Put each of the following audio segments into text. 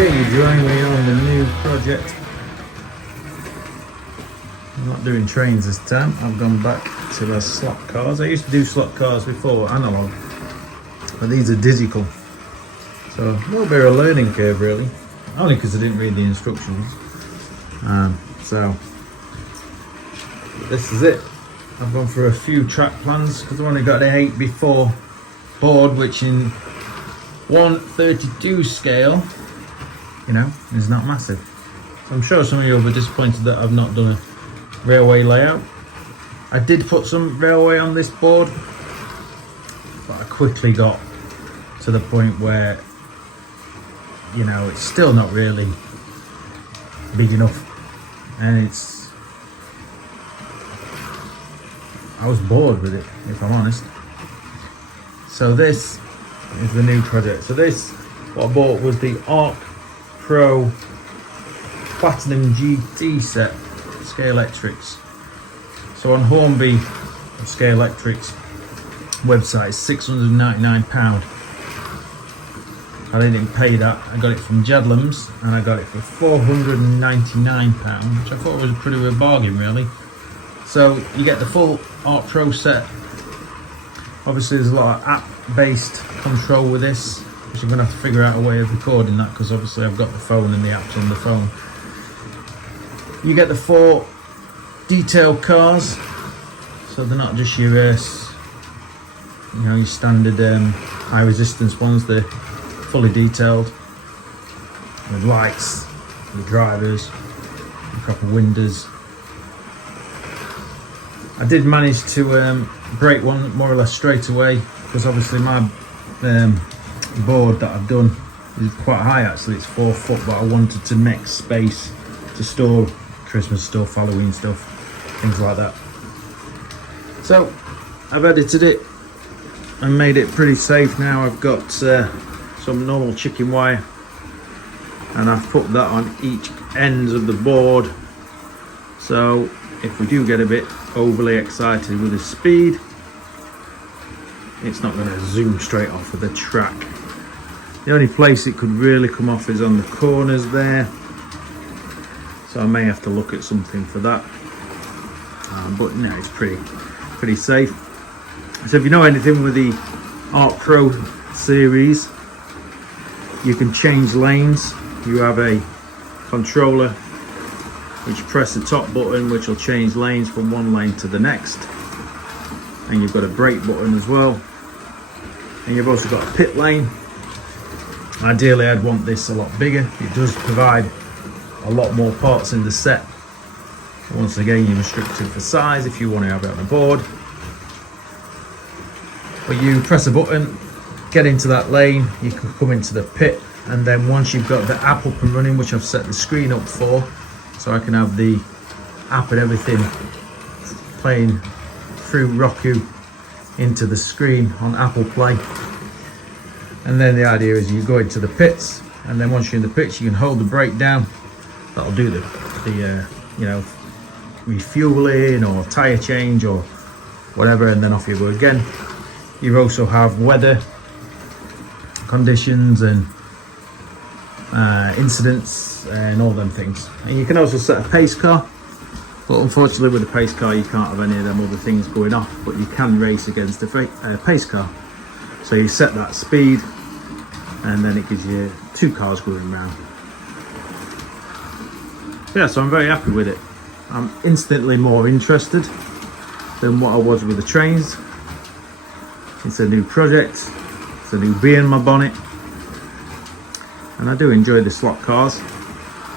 Okay, you join me on the new project. I'm not doing trains this time. I've gone back to the slot cars. I used to do slot cars before, analog, but these are digital. So a little bit of a learning curve really, only because I didn't read the instructions. So this is it. I've gone for a few track plans because I've only got an 8x4 board, which in 1/32 scale, you know, is not massive. So I'm sure some of you will be disappointed that I've not done a railway layout. I did put some railway on this board, but I quickly got to the point where, you know, it's still not really big enough, and I was bored with it, if I'm honest. So this is the new project. So this, what I bought was the Arc Pro Platinum GT set, Scalextrics. So on Hornby Scalextric's website, it's £699. I didn't pay that. I got it from Jadlam's and I got it for £499, which I thought was a pretty good bargain really. So you get the full Arc Pro set. Obviously there's a lot of app-based control with this, which I'm going to have to figure out a way of recording that, because obviously I've got the phone and the apps on the phone. You get the 4 detailed cars, so they're not just your your standard high resistance ones. They're fully detailed with lights, the drivers, the proper windows. I did manage to break one more or less straight away, because obviously my board that I've done is quite high actually, it's 4 foot, but I wanted to make space to store Christmas stuff, Halloween stuff, things like that. So I've edited it and made it pretty safe now. I've got some normal chicken wire and I've put that on each ends of the board, so if we do get a bit overly excited with the speed, it's not going to zoom straight off of the track. The only place it could really come off is on the corners there, so I may have to look at something for that, but no, it's pretty safe. So if you know anything with the Arc Pro series, you can change lanes. You have a controller which you press the top button, which will change lanes from one lane to the next, and you've got a brake button as well, and you've also got a pit lane. Ideally I'd want this a lot bigger. It does provide a lot more parts in the set. Once again, you're restricted for size if you want to have it on a board, but you press a button, get into that lane, you can come into the pit, and then once you've got the app up and running, which I've set the screen up for, so I can have the app and everything playing through Roku into the screen on Apple Play. And then the idea is you go into the pits, and then once you're in the pits, you can hold the brake down. That'll do the you know, refueling or tire change or whatever, and then off you go again. You also have weather conditions and incidents and all them things, and you can also set a pace car, but unfortunately with the pace car you can't have any of them other things going off, but you can race against a pace car. So you set that speed and then it gives you 2 cars going around. Yeah, so I'm very happy with it. I'm instantly more interested than what I was with the trains. It's a new project, it's a new bee in my bonnet, and I do enjoy the slot cars.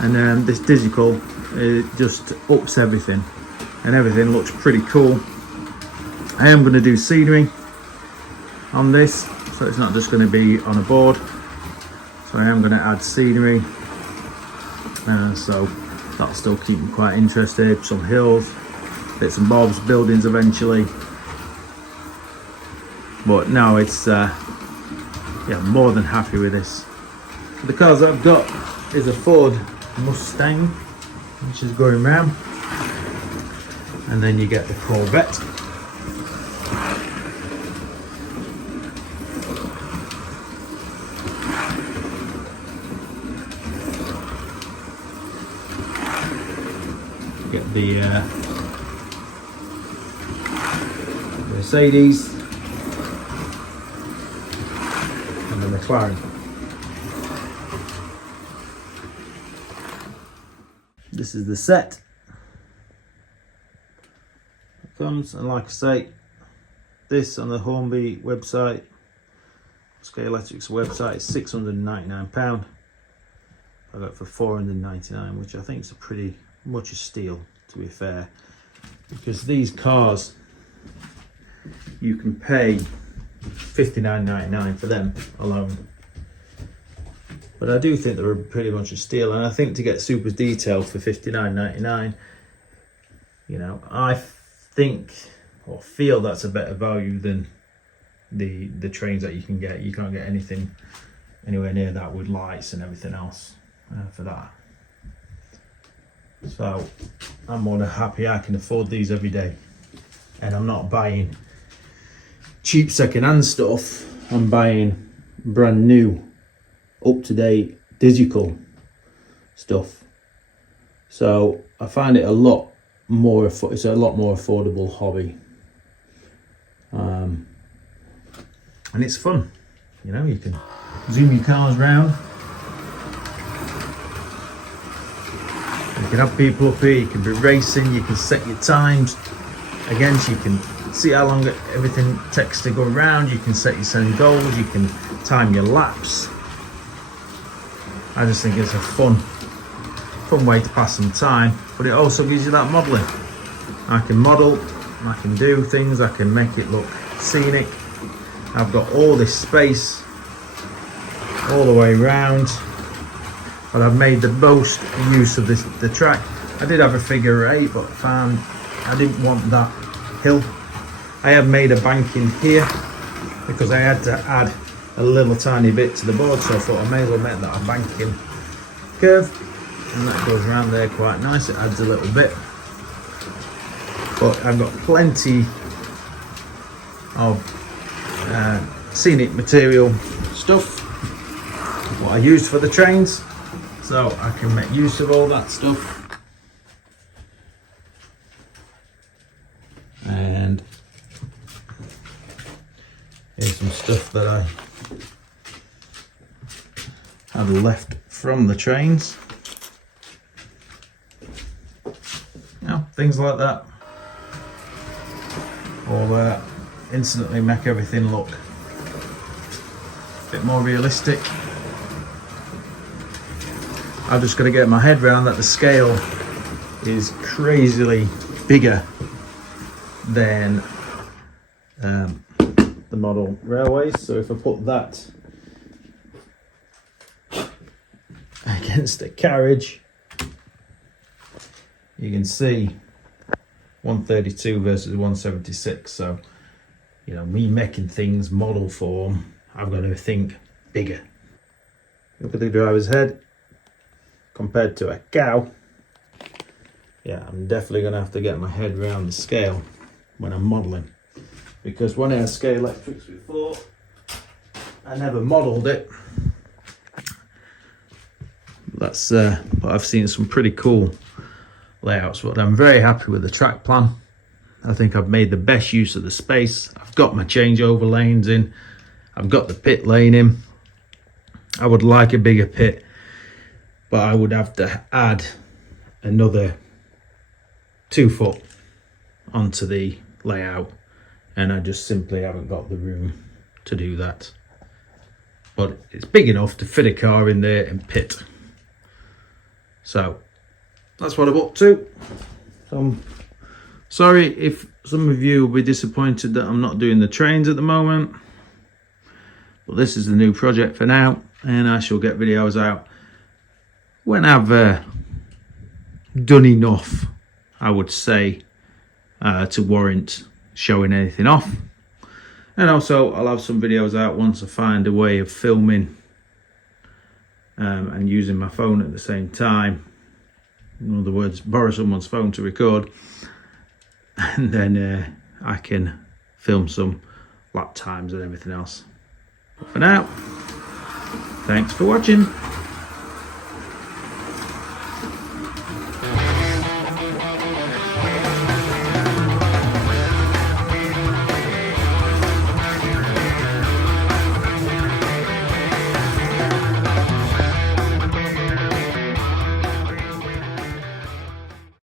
and this digital, it just ups everything, and everything looks pretty cool. I am going to do scenery on this, so it's not just going to be on a board. So I am going to add scenery, so that'll still keep me quite interested. Some hills, bits and bobs, buildings eventually. But no, it's yeah, I'm more than happy with this. The cars that I've got is a Ford Mustang, which is going round, and then you get the Corvette. Get the Mercedes and the McLaren. This is the set. It comes, and like I say, this on the Hornby website, Scalextric's website, is £699. I got it for £499, which I think is a pretty much a steal, to be fair, because these cars you can pay £59.99 for them alone. But I do think they're pretty much a steal, and I think to get super detailed for £59.99, you know, I think or feel that's a better value than the trains that you can get. You can't get anything anywhere near that with lights and everything else for that. So I'm more than happy I can afford these every day, and I'm not buying cheap second-hand stuff. I'm buying brand new, up-to-date digital stuff. So I find it a lot more. It's a lot more affordable hobby, and it's fun. You know, you can zoom your cars round. You can have people up here, you can be racing, you can set your times. Again, so you can see how long everything takes to go around, you can set your own goals, you can time your laps. I just think it's a fun way to pass some time, but it also gives you that modelling. I can model, I can do things, I can make it look scenic. I've got all this space all the way around, but I've made the most use of the track. I did have a figure 8, but found I didn't want that hill. I have made a bank in here because I had to add a little tiny bit to the board, so I thought I may as well make that a banking curve, and that goes around there quite nice. It adds a little bit, but I've got plenty of scenic material stuff, what I used for the trains, so I can make use of all that stuff. And here's some stuff that I have left from the trains. You know, things like that will instantly make everything look a bit more realistic. I've just got to get my head around that the scale is crazily bigger than the model railways. So if I put that against a carriage, you can see 132 versus 176. So, you know, me making things model form, I've got to think bigger. Look at the driver's head compared to a cow. Yeah, I'm definitely going to have to get my head around the scale when I'm modelling, because when I had Scalextrics before, I never modelled it. That's but I've seen some pretty cool layouts, but I'm very happy with the track plan. I think I've made the best use of the space. I've got my changeover lanes in, I've got the pit lane in. I would like a bigger pit, but I would have to add another 2 foot onto the layout, and I just simply haven't got the room to do that. But it's big enough to fit a car in there and pit. So that's what I'm up to. Sorry if some of you will be disappointed that I'm not doing the trains at the moment, but this is the new project for now, and I shall get videos out when I've done enough, I would say, to warrant showing anything off. And also I'll have some videos out once I find a way of filming and using my phone at the same time. In other words, borrow someone's phone to record, and then I can film some lap times and everything else. But for now, thanks for watching.